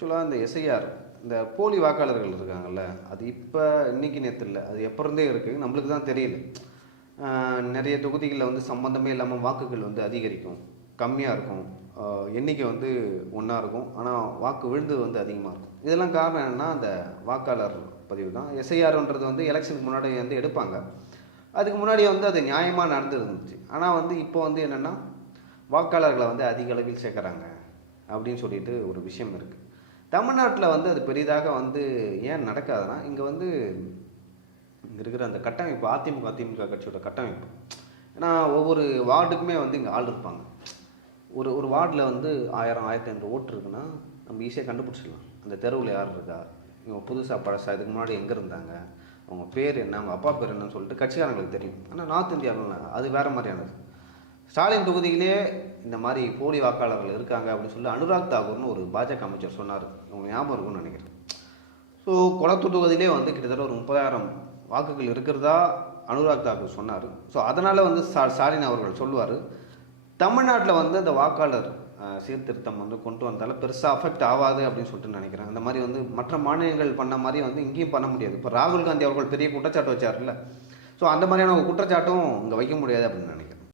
ஆக்சுவலாக இந்த எஸ்ஐஆர் இந்த போலி வாக்காளர்கள் இருக்காங்கல்ல அது இப்போ இன்னைக்கு நேற்று இல்லை அது எப்போ இருந்தே இருக்குது நம்மளுக்கு தான் தெரியல. நிறைய தொகுதிகளில் வந்து சம்மந்தமே இல்லாமல் வாக்குகள் வந்து அதிகரிக்கும் கம்மியாக இருக்கும். எண்ணிக்கை வந்து ஒன்றா இருக்கும் ஆனால் வாக்கு விழுந்து வந்து அதிகமாக இருக்கும். இதெல்லாம் காரணம் என்னென்னா அந்த வாக்காளர் பதிவு தான். எஸ்ஐஆர்ன்றது வந்து எலெக்ஷனுக்கு முன்னாடி வந்து எடுப்பாங்க. அதுக்கு முன்னாடி வந்து அது நியாயமாக நடந்து இருந்துச்சு ஆனால் வந்து இப்போ வந்து என்னென்னா வாக்காளர்களை வந்து அதிக அளவில் சேர்க்குறாங்க அப்படின்னு சொல்லிட்டு ஒரு விஷயம் இருக்குது தமிழ்நாட்டில் வந்து அது பெரிதாக வந்து ஏன் நடக்காதுன்னா இங்கே வந்து இங்கே இருக்கிற அந்த கட்டமைப்பு அதிமுக அதிமுக கட்சியோட கட்டமைப்பு. ஏன்னா ஒவ்வொரு வார்டுக்குமே வந்து இங்கே ஆள் இருப்பாங்க. ஒரு ஒரு வார்டில் வந்து ஆயிரம் ஆயிரத்தி ஐநூறு ஓட்டு இருக்குன்னா நம்ம ஈஸியாக கண்டுபிடிச்சிடலாம். அந்த தெருவில் யார் இருக்கா? இவங்க புதுசாக பழசா இதுக்கு முன்னாடி எங்கே இருந்தாங்க? அவங்க பேர் என்ன அவங்க அப்பா பேர் என்னன்னு சொல்லிட்டு கட்சிக்காரங்களுக்கு தெரியும். ஆனால் நார்த் இந்தியாவில் அது வேறு மாதிரியானது. ஸ்டாலின் தொகுதியிலே இந்த மாதிரி போலி வாக்காளர்கள் இருக்காங்க அப்படின்னு சொல்லி அனுராக் தாகூர்னு ஒரு பாஜக அமைச்சர் சொன்னார். உங்களுக்கு ஞாபகம் இருக்கும்னு நினைக்கிறேன். ஸோ குளத்தூர் தொகுதியிலே வந்து கிட்டத்தட்ட ஒரு முப்பதாயிரம் வாக்குகள் இருக்கிறதா அனுராக் தாக்கூர் சொன்னார். ஸோ அதனால் வந்து ஸ்டா ஸ்டாலின் அவர்கள் சொல்லுவார் தமிழ்நாட்டில் வந்து அந்த வாக்காளர் சீர்திருத்தம் வந்து கொண்டு வந்தாலும் பெருசாக அஃபெக்ட் ஆகாது அப்படின்னு சொல்லிட்டு நினைக்கிறேன். அந்த மாதிரி வந்து மற்ற மாநிலங்கள் பண்ண மாதிரி வந்து இங்கேயும் பண்ண முடியாது. இப்போ ராகுல் காந்தி அவர்கள் பெரிய குற்றச்சாட்டு வச்சார்ல ஸோ அந்த மாதிரியான குற்றச்சாட்டும் இங்கே வைக்க முடியாது அப்படின்னு நினைக்கிறேன்.